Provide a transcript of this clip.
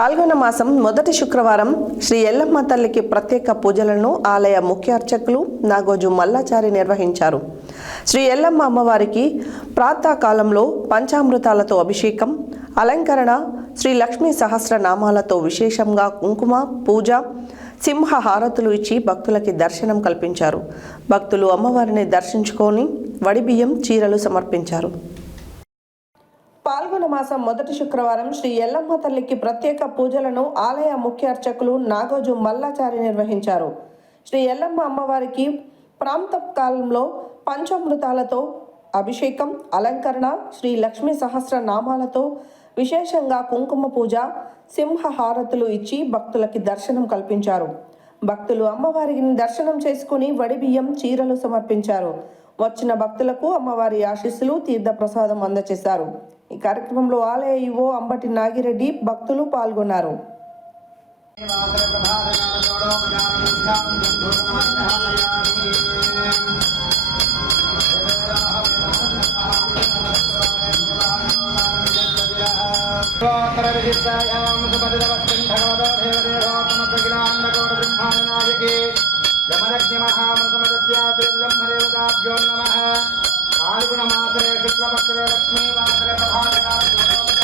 పాల్గొన మాసం మొదటి శుక్రవారం శ్రీ ఎల్లమ్మ తల్లికి ప్రత్యేక పూజలను ఆలయ ముఖ్య అర్చకులు నాగోజు మల్లాచారి నిర్వహించారు. శ్రీ ఎల్లమ్మ అమ్మవారికి ప్రాతకాలంలో పంచామృతాలతో అభిషేకం, అలంకరణ, శ్రీ లక్ష్మీ సహస్రనామాలతో విశేషంగా కుంకుమ పూజ, సింహ హారతులు ఇచ్చి భక్తులకి దర్శనం కల్పించారు. భక్తులు అమ్మవారిని దర్శించుకొని వడిబియ్యం, చీరలు సమర్పించారు. పాల్గొన మాసం మొదటి శుక్రవారం శ్రీ ఎల్లమ్మ తల్లికి ప్రత్యేక పూజలను ఆలయ ముఖ్య అర్చకులు నాగోజు మల్లాచారి నిర్వహించారు. శ్రీ ఎల్లమ్మ అమ్మవారికి ప్రాంతకాలంలో పంచామృతాలతో అభిషేకం, అలంకరణ, శ్రీ లక్ష్మీ సహస్రనామాలతో విశేషంగా కుంకుమ పూజ, సింహ హారతులు ఇచ్చి భక్తులకి దర్శనం కల్పించారు. భక్తులు అమ్మవారిని దర్శనం చేసుకుని వడిబియ్యం, చీరలు సమర్పించారు. వచ్చిన భక్తులకు అమ్మవారి ఆశీస్సులు, తీర్థ ప్రసాదం అందజేశారు. ఈ కార్యక్రమంలో ఆలయ ఈవో అంబటి నాగిరెడ్డి, భక్తులు పాల్గొన్నారు. పాల్గొన మాసరే శుక్లపక్షరే లక్ష్మీ వాసరే ప్రభాకర